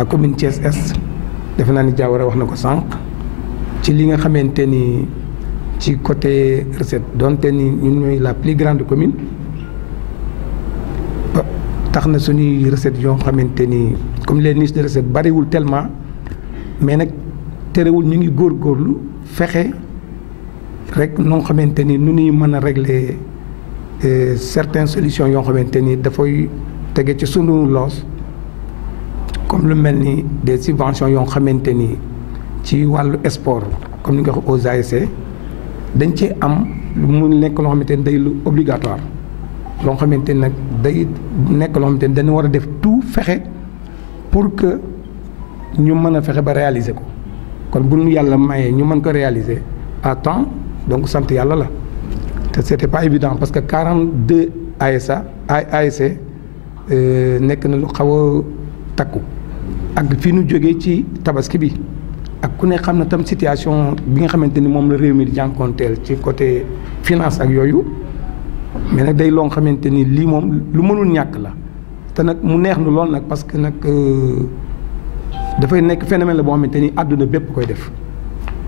la commune Thiès Est defe naa ni Diawara wax na ko sànq ci li nga xamante ni ci côté recette donte ni ñun ñooy la plus grande commune tax na suñuy recette yoo xamante ni comme les niches de recette bariwul tellement mais nag terewul ñu ngi góorgóorlu fexe rek noo xamante ni nu ñuy mën a régler certaines solutions yoo xamante ni dafay tege ci sunu loos comme lu mel ni des subventions yoo xamante ni ci wàllu sport comme ni nga ko aux ASC dañ cee am mu nekk loo xamante ni day lu obligatoire loo xamante ni nag day nekk loo xamante ni dañu war a def tout fexe pour que ñu mën a fexe ba réaliser ko kon bu ñu yàlla mayee ñu mën ko réaliser à temps donc sant yàlla la te c'était pas évident parce que 42 ASC nekk na lu xaw a takku ak fi ñu jógee ci tabaski bi ak ku ne xam na tam situation bi nga xamante ni moom la réew mi di jànkoonteel ci côté finance ak yooyu mais nag day loo xamante ni lii moom lu mënul ñàkk la te nag mu neex nu lool nag parce que nag dafay nekk phénomène la boo xamante ni àdduna bépp koy def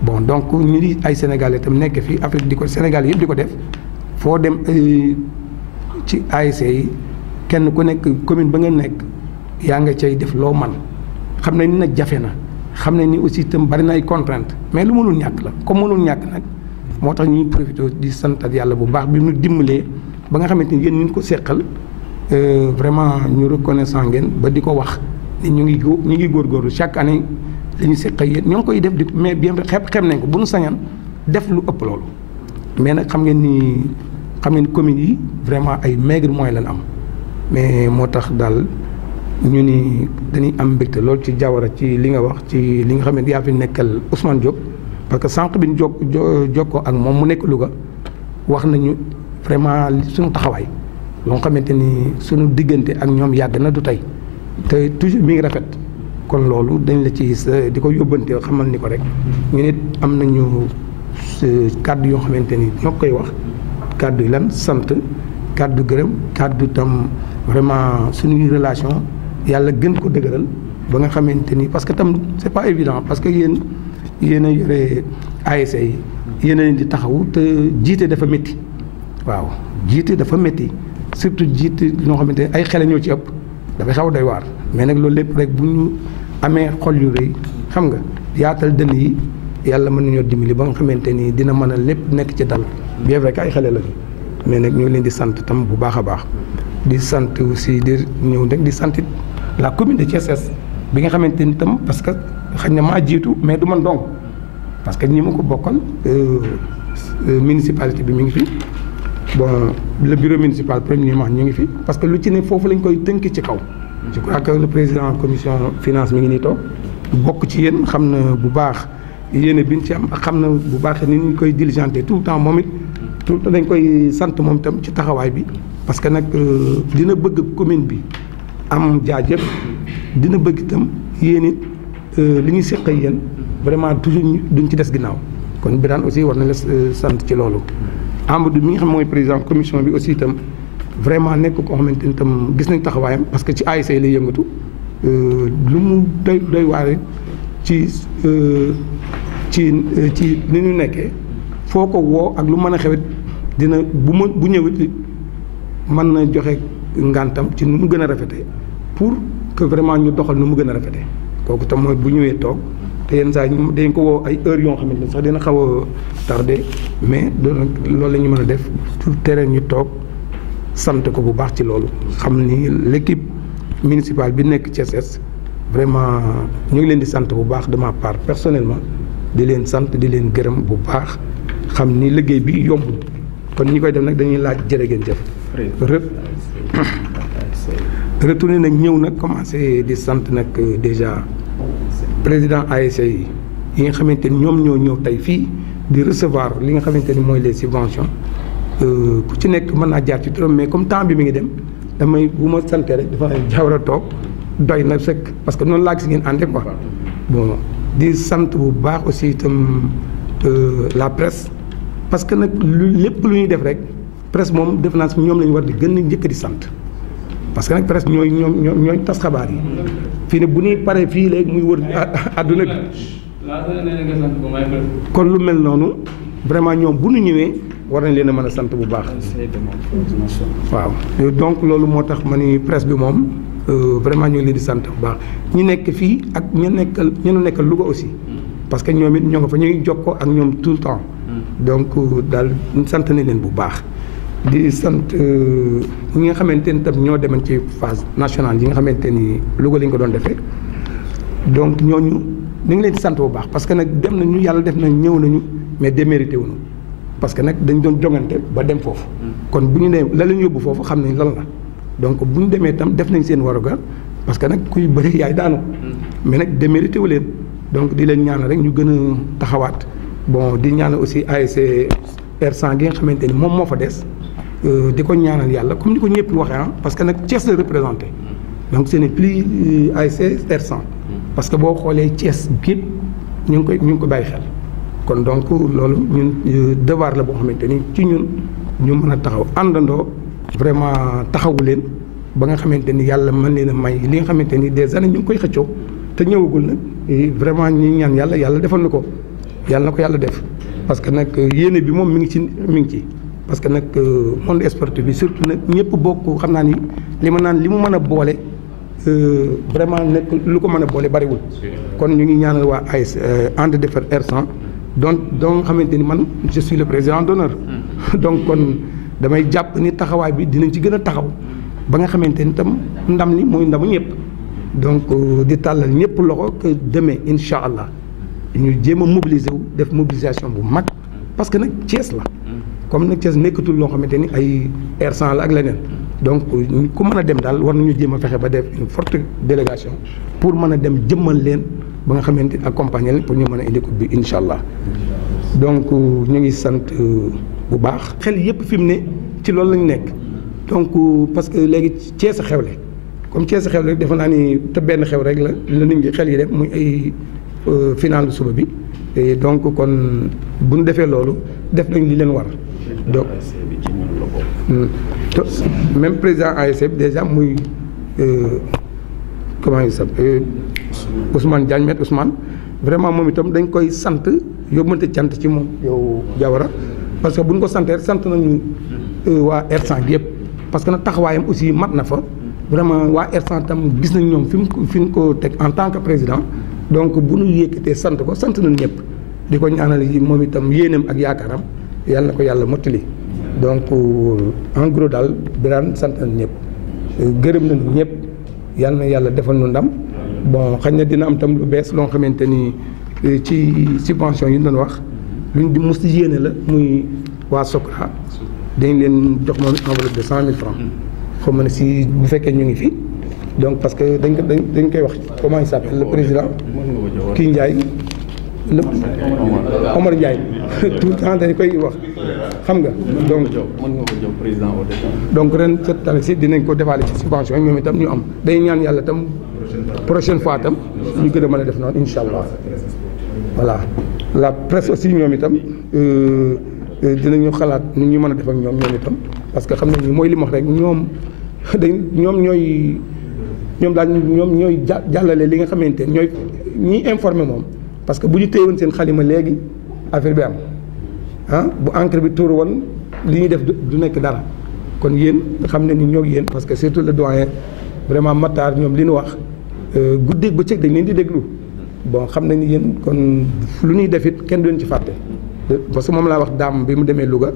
bon donc ñu di ay Sénégalais tam nekk fii Afrique di ko Sénégal yëpp di ko def foo dem ci ASC yi kenn ku nekk commune ba nga nekk yaa nga cay def loo man xam ne ni nag jafe na xam ne ni aussi itam bari na ay contraintes mais lu mënul ñàkk la comme mënul ñàkk nag moo tax ñuy profité di santat yàlla bu baax bi mu dimbalee ba nga xamante ni yéen ñu ko seqal vraiment ñu reconnaissant ngeen ba di ko wax ni ñu ngi góorgóorlu chaque année li ñu seqal yéen ñoo ngi koy def di mais bien xeeb nañ ko bu nu sañan def lu ëpp loolu mais nag xam ngeen ni communes yi vraiment ay maigre moyens lañ am mais moo tax daal ñu ni dañuy am mbégte lool ci Diawara ci li nga wax ci li nga xam ne yaa fi nekkal Ousmane Diop parce que sànq bi ñu jokkoo ak moom mu nekk Louga wax nañu vraiment suñu taxawaay loo xamante ni suñu diggante ak ñoom yàgg na du tey te toujours mi ngi rafet kon loolu dañ la ci di ko yóbbante xamal ni ko rek ñu nit am nañu kàddu yoo xamante ni ñoo koy wax kàddu yi lan sant kàddu gërëm kàddu tam vraiment suñuy relation yàlla gën ko dëgëral ba nga xamante ni parce que tam c'est pas évident parce que yéen a yore ASC yi yéen a leen di taxawu te jiite dafa métti waaw jiite dafa métti surtout jiite ñoo xamante ni ay xale ñoo ci ëpp dafay xaw a doy waar mais nag loolu lépp rek bu ñu amee xol yu rëy xam nga yaatal dënn yi yàlla mën nañoo dimbali ba nga xamante ni dina mën a lépp nekk ci dal bien vrai que ay xale lañu mais nag ñoo leen di sant tam bu baax a baax di sant aussi di ñëw rek di sant la commune de Thiès Est bi nga xamante ni tam parce que xëy na maa jiitu mais du man donc parce que ñi ma ko bokkal municipalité bi mi ngi fi bon le bureau municipal premièrement ñu ngi fi parce que lu ci ne foofu lañ koy tënk ci kaw. je crois que le président commission finance mi ngi nii toog bokk ci yéen xam na bu baax yéene bi ñu ci am ak xam na bu baax ni ñu koy diligenté tout le temps moom it tout le temps dañ koy sant moom itam ci taxawaay bi. parce que nag dina bëgg commune bi am jaajëf dina bëgg itam yéen it li ñuy seq ak yéen vraiment toujours duñ ci des ginnaaw kon Birane aussi war na la sant ci loolu. Amadou mi nga xam mooy président commission bi aussi itam vraiment nekk koo xamante ni itam gis nañ taxawaayam parce que ci ASC lay yëngatu lu mu doy waar ci ni ñu nekkee foo ko woo ak lu mën a xewet dina bu ñëwit mën na joxe ngantam ci nu mu gën a rafetee pour que vraiment ñu doxal nu mu gën a rafetee kooku tam mooy bu ñëwee toog te yenn saa yi dañ ko woo ay heures yoo xamante ne sax dina xaw a tardé mais loolu la ñu mën a def pour tere ñu toog sant ko bu baax ci loolu xam ni l'équipe municipale bi nekk Thiès Est vraiment ñu ngi leen di sant bu baax de ma part personnellement di leen sant di leen gërëm bu baax xam ni liggéey bi yombul kon ñi koy def nag dañuy laaj jërë ngeen jëf. retourné nag ñëw nag commencé di sant nag déjà président ASC yi nga xamante ni ñoom ñoo ñëw tey fii di recevoir li nga xamante ni mooy les subventions ku ci nekk mën naa jaar ci turam mais comme temps bi mi ngi dem damay bu ma santee rek dafa Diawara toog doy na sëkk parce que noonu laa gis ngeen ànde quoi bon di sant bu baax aussi itam la presse parce que nag lépp lu ñuy def rek presse moom def naa si ñoom la ñu war di gën a njëkk di sant parce que nag presque ñooy tas xabaar yi fii ne bu ñuy paree fii léegi muy wër àdduna bi kon lu mel noonu vraiment ñoom bu ñu ñëwee war nañ leen a mën a sant bu baax waaw donc loolu moo tax ma ni presse bi moom vraiment ñu ngi leen di sant bu baax ñi nekk fii ak ñu nekkal Louga aussi parce que ñoom it ñoo nga fa ñuy jokkoo ak ñoom tout le temps donc daal sant nañ leen bu baax di sant ñi nga xamante ni tam ñoo demoon ci phase nationale yi nga xamante ni Louga lañ ko doon defee donc ñooñu ñu ngi leen di sant bu baax parce que nag dem nañu yàlla def na ñëw nañu mais démérité wuñu parce que nag dañ doon jongante ba dem foofu kon bu ñu nee la leen yóbbu foofu xam nañ lan la donc bu ñu demee itam def nañ seen warugar parce que nag kuy bëri yaay daanu mais nag démérité wu leen donc di leen ñaanal rek ñu gën a taxawaat bon di ñaanal aussi ASC R100 gi nga xamante ni moom moo fa des di ko ñaanal yàlla comme ni ko ñëpp waxee parce que nag Thiès la représenté donc ce n'est plus ASC R100 parce que boo xoolee Thiès gépp ñu ngi ko bàyyi xel kon donc loolu ñun devoir la boo xamante ni ci ñun ñu mën a taxaw àndandoo vraiment taxawu leen ba nga xamante ni yàlla mën leen a may li nga xamante ni des années ñu ngi koy xëccoo te ñëwagul nag vraiment ñi ñaan yàlla defal na ko yàlla na ko yàlla def parce que nag yéene bi moom mi ngi ci parce que nag monde sportif bi surtout nag ñëpp bokk xam naa ni li mu mën a boole vraiment nekk lu ko mën a boole bariwul kon ñu ngi ñaanal waa AS ànd defar R100 donc nga xamante ni man je suis le président d'honneur donc kon damay jàpp ni taxawaay bi dinañ ci gën a taxaw ba nga xamante ni tam ndam li mooy ndamu ñëpp donc di tàllal ñëpp loxo que demain incha allah ñu jéem a mobiliser wu def mobilisation bu mag parce que nag Thiès la comme nag Thiès nekkatul loo xamante ni ay R100 la ak leneen donc ku mën a dem daal war nañu jéem a fexe ba def une forte délégation pour mën a dem jëmmal leen ba nga xamante ni accompagner leen pour ñu mën a indi coupe bi incha allah donc ñu ngi sant bu baax. xel yëpp fi mu ne ci loolu lañu nekk donc parce que léegi Thiès a xewle comme Thiès a xewle rek defe naa ni te benn xew rek la nit ñi xel yi def muy ay final suba bi et donc kon bu ñu defee loolu def nañ li leen war donc même président ASC bi déjà muy comment il s'appelle Ousmane Diagne maître Ousmane vraiment moom itam dañ koy sant yóbbante cant ci moom yow Diawara parce que bu ñu ko santee sant nañu waa R100 yëpp parce que nag taxawaayam aussi mat na fa vraiment waa R100 tam gis nañ ñoom fi mu ko teg en tant que président donc bu ñu yëkkatee sant nañ ñëpp di ko ñaanal yi moom itam yéenam ak yaakaaram yàlla na ko yàlla mottali donc en gros daal Birane sant nañ ñëpp gërëm nañu ñëpp yàlla na yàlla defal nu ndam bon xëy na dina am tam lu bees loo xamante ni ci subvention yi ñu doon wax luñ di mus yéene la muy waa Socra dañ leen jox moom enveloppe de 100 000 francs xam ne si bu fekkee ñu ngi fi donc parce que dañ koy wax comment il s'appelle le président kii Ndiaye le Omar Ndiaye tout le temps dañ koy wax xam nga donc ren cette année ci dinañ ko defaale ci subvention yi ñoom itam ñu am day ñaan yàlla tam prochaine fois tam ñu gën a mën a def noonu incha allah voilà la presse aussi ñoom itam dinañu xalaat ni ñu mën a def ak ñoom itam parce que xam nañ ni mooy li ma wax rek ñoom ñooy jàllale li nga xamante ne ñooy ñiy informé moom parce que bu ñu téyewoon seen xalima léegi affaire bi am bu encre bi tuur woon li ñuy def du nekk dara kon yéen xam ne ni ñoo yéen parce que surtout le doyen vraiment Matar ñoom li ñu wax guddeeg bëccëg dañ leen di déglu bon xam nañ ni yéen kon lu ñuy def it kenn du leen ci fàtte parce que moom laa wax daam bi mu demee Louga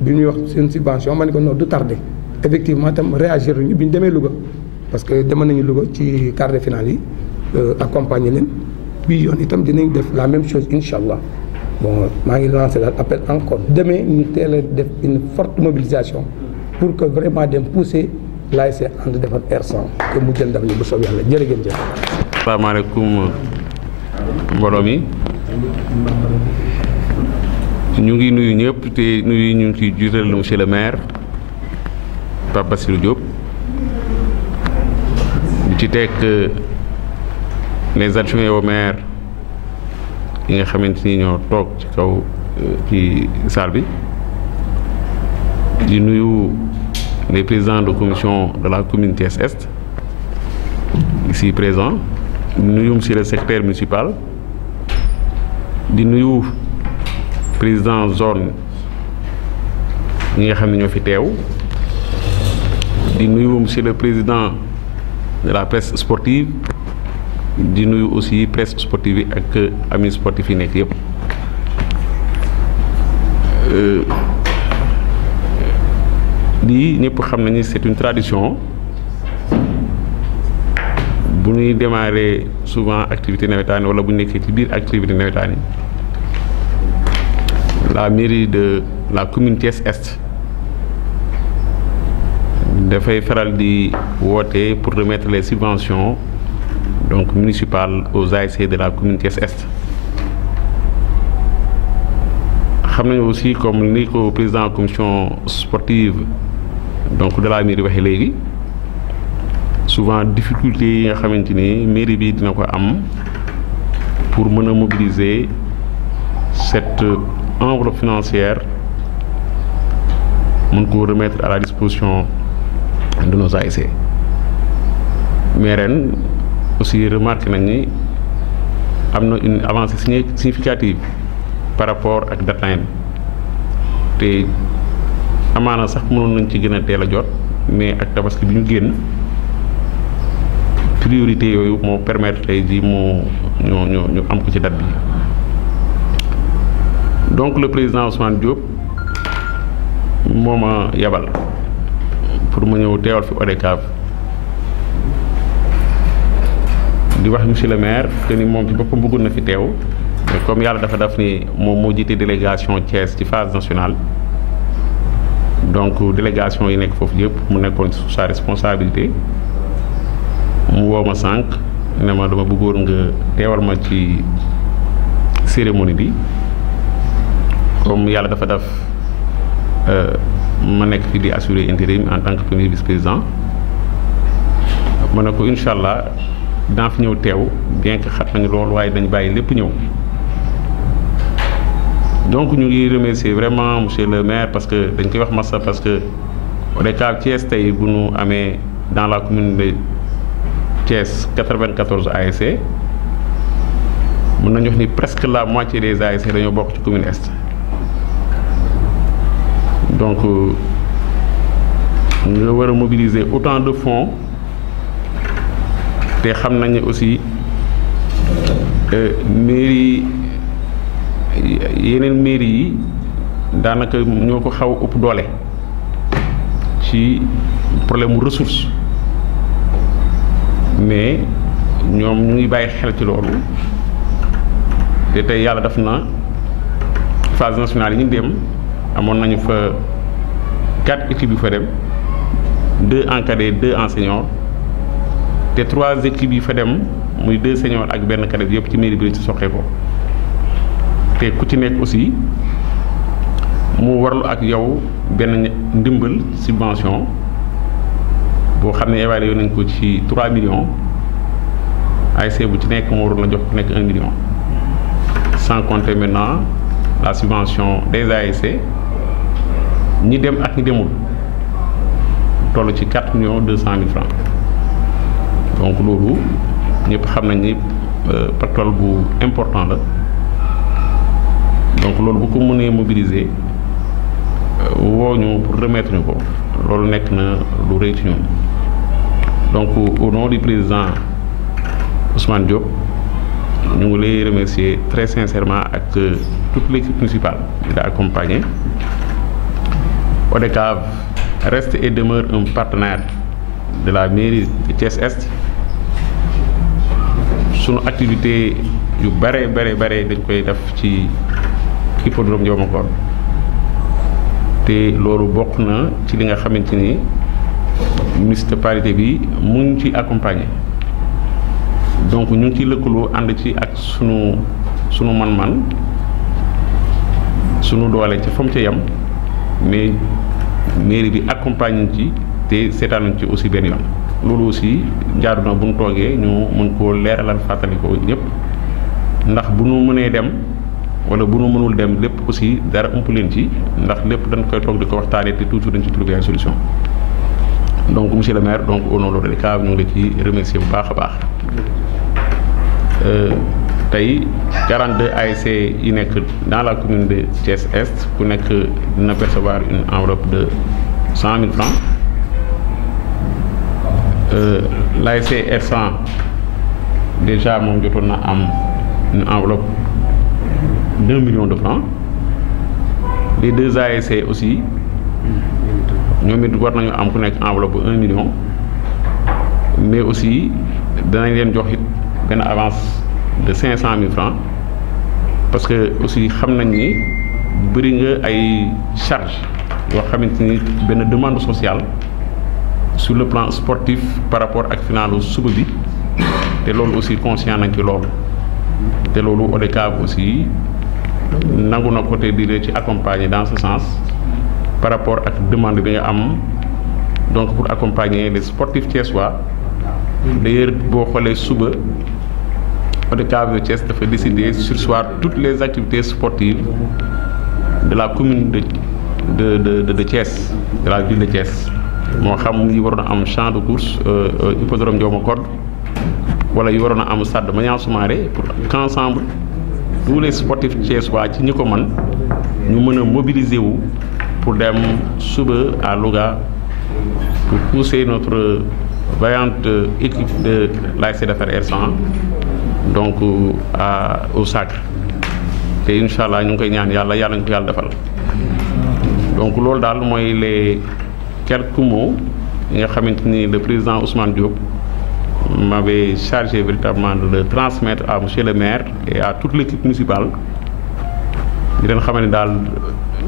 bi ñuy wax seen subvention ma ne ko non du tardé effectivement itam réagir ñu bi ñu demee Louga parce que demoon nañu Louga ci quart de finale yi accompagner leen bii yoon itam dinañ def la même chose incha allah bon maa ngi lancé daal appel encore demain ñu teel a def une forte mobilisation pour que vraiment dem pousser l'ASC ànd defar R100 que mu jël ndam li bu soob yàlla jërë ngeen jëf. asalaamaaleykum mbooloo mi ñu ngi nuyu ñëpp te nuyu ñu ngi ciy jiital monsieur le maire Pape Bassirou Diop di ci teg les adjoints au maire yi nga xamante ni ñoo toog ci kaw ci salle bi di nuyu les présidents de commission de la commune Thiès Est ici présents, di nuyu monsieur le secrétaire municipal, di nuyu président zone ñi nga xam ne ñoo fi teew, di nuyu monsieur le président de la presse sportive, di nuyu aussi presse sportive yi ak amis sportifs yi nekk yëpp. lii ñëpp xam nañu c'est une tradition bu ñuy démarrer souvent activité nawetaan wala bu nekkee ci biir activité nawetaan yi la mairie de la commune Thiès Est dafay faral di woote pour remettre les subventions donc municipales aux ASC de la commune Thiès Est. xam nañu aussi comme ni ko président commission sportive donc de la mairie waxee léegi souvent difficulté yi nga xamante ni mairie bi dina ko am pour mën a mobiliser cette enveloppe financière mën ko remettre à la disposition de nos ASC. mais ren aussi remarqué nañ ni am na une avancée significative par rapport ak deadline te amaana sax mënoon nañ ci gën a teel a jot mais ak tabaski bi ñu génn priorité yooyu moo permettre tey jii ñu am ko ci date bi. donc le président Ousmane Diop moo ma yabal pour ma ñëw teewal fi ODCAV di wax monsieur le maire que ni moom ci boppam bëggoon na fi teew mais comme yàlla dafa def ni moom moo jiite délégation Thiès ci phase nationale donc délégation yi nekk foofu yëpp mu nekkoon sous sa responsabilité mu woo ma sànq ne ma dama bëggoon nga teewal ma ci cérémonie bi comme yàlla dafa def ma nekk fi di assurer intérim en tant que premier vice-président ma ne ko incha allah dinaa fi ñëw teew bien que xat nañu lool waaye dañ bàyyi lépp ñëw. donc ñu ngi remercier vraiment monsieur le maire parce que dañ koy wax massa parce que ODCAV Thiès tey bu ñu amee dans la commune de Thiès 94 ASC mën nañu wax ni presque la moitié des ASC dañoo bokk ci commune Est. donc nga war a mobiliser autant de fonds te xam nañu aussi mairie yeneen mairie yi daanaka ñoo ko xaw ëpp doole ci problème mu ressource mais ñoom ñu ngi bàyyi xel ci loolu te tey yàlla def na phase nationale yi ñu dem amoon nañu fa 4 équipes yu fa dem 2 en cadet 2 en senior te 3 équipes yi fa dem muy 2 seniors ak benn cadet yëpp ci mairie bi la ci soxee ko te ku ci nekk aussi mu warlu ak yow benn ndimbal subvention boo xam ne évalué nañ ko ci 3 millions ASC bu ci nekk moo waroon la jox ku nekk 1 million sans compter maintenant la subvention des ASC ñi dem ak ñi demul toll ci 4 millions 200 000 francs donc loolu ñëpp xam nañ ni pactole bu important la donc loolu bu ko mënee mobiliser woo ñu pour remettre ñu ko loolu nekk na lu rëy ci ñun donc au nom du président Ousmane Diop ñu ngi lay remercier très sincèrement ak toute l'équipe municipale qui l'a accompagné. ODCAV reste et demeure un partenaire de la mairie de Thiès Est. Sunu activité yu bare dañ koy def ci hippodrome Ndiaw Macor te loolu bokk na ci li nga xamante ni municipalité bi mu ngi ci accompagner donc ñu ngi ciy lëkkaloo ànd ci ak sunu man-man sunu doole ca fam ca yam mais mairie bi accompagner ci te seetaanuñ ci aussi benn yoon loolu aussi jaadu na bu ñu toogee ñu mën koo leeralal fàttali ko ñëpp ndax bu nu mënee dem wala bu nu mënul dem lépp aussi dara ëmp leen ci ndax lépp dañ koy toog di ko waxtaanee te toujours dañ ci trouver ay solution donc monsieur le maire donc au nom de l'ODCAV ñu ngi la ci remercier bu baax a baax tey 42 ASC yi nekk dans la commune de Thiès Est ku nekk dina percevoir une enveloppe de 100 000 francs. L'ASC R100 déjà moom jotoon na am une enveloppe d'1 million de francs. Les deux ASC aussi ñoom it war nañu am ku nekk enveloppe bu 1 million mais aussi danañ leen jox it benn avance de 500 000 francs parce que aussi xam nañ ni bëri nga ay charges yoo xamante ni benn demande sociale sur le plan sportif par rapport ak finalu suba bi te loolu aussi conscient nañ ci loolu te loolu ODCAV aussi nangu na côté di ci accompagner dans ce sens par rapport ak demande bi nga am donc pour accompagner les sportifs thiessois. D'ailleurs boo xoolee suba ODCAV de Thiès dafa décider surseoir toutes les activités sportives de la commune de Thiès, de la ville de Thiès. moo xam yi waroon a am champ de course hippodrome Ndioma Codou wala yi waroon a am stade de Maniang Soumaré pour qu'ensemble tous les sportifs thiessois ci ñi ko mën ñu mën a mobiliser wu pour dem suba à Louga pour pousser notre vaillante équipe de l'ASC Defar R100 donc au sacre te incha allah ñu ngi koy ñaan yàlla ñu ko yàlla defal donc loolu daal mooy les quelques mots yi nga xamante ni le président Ousmane Diop m'avait chargé véritablement de le transmettre à monsieur le maire et à toute l'équipe municipale di leen xamal ni daal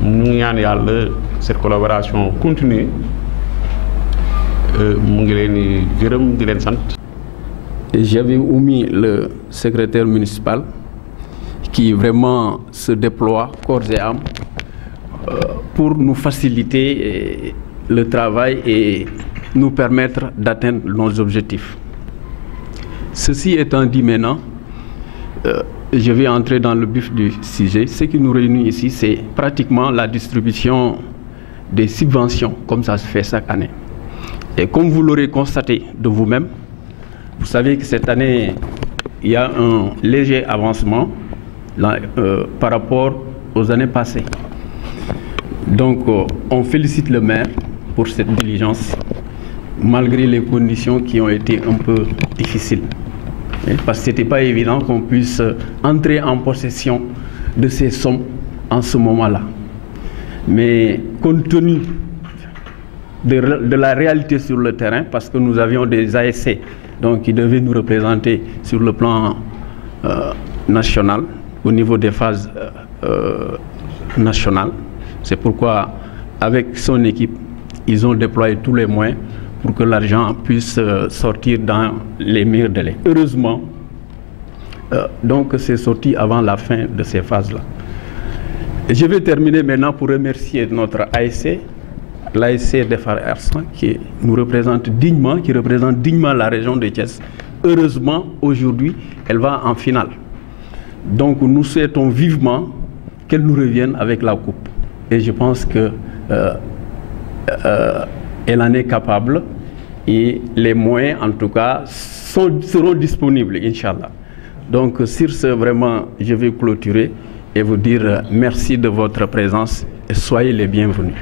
ñu ngi ñaan yàlla cette collaboration continue mu ngi leen di gërëm di leen sant. J'avais omis le secrétaire municipal qui vraiment se déploie corps et âme pour nous faciliter le travail et nous permettre d'atteindre nos objectifs. Ceci étant dit maintenant, je vais entrer dans le vif du sujet. Ce qui nous réunit ici, c'est pratiquement la distribution des subventions, comme ça se fait chaque année. Et comme vous l'aurez constaté de vous-même, vous savez que cette année, il y a un léger avancement là, par rapport aux années passées. Donc, on félicite le maire pour cette diligence, malgré les conditions qui ont été un peu difficiles. Parce que ce n'était pas évident qu'on puisse entrer en possession de ces sommes en ce moment-là. Mais compte tenu de la réalité sur le terrain, parce que nous avions des ASC donc, qui devaient nous représenter sur le plan national, au niveau des phases nationales. C'est pourquoi, avec son équipe, ils ont déployé tous les moyens pour que l'argent puisse sortir dans les meilleurs délais. Heureusement, donc c'est sorti avant la fin de ces phases-là. Je vais terminer maintenant pour remercier notre ASC, l'ASC Defar R100, qui nous représente dignement, qui représente dignement la région de Thiès. Heureusement, aujourd'hui, elle va en finale. Donc nous souhaitons vivement qu'elle nous revienne avec la coupe. Et je pense que elle en est capable et les moyens, en tout cas, seront disponibles, Inch'Allah. Donc, sur ce, vraiment, je vais clôturer et vous dire merci de votre présence et soyez les bienvenus.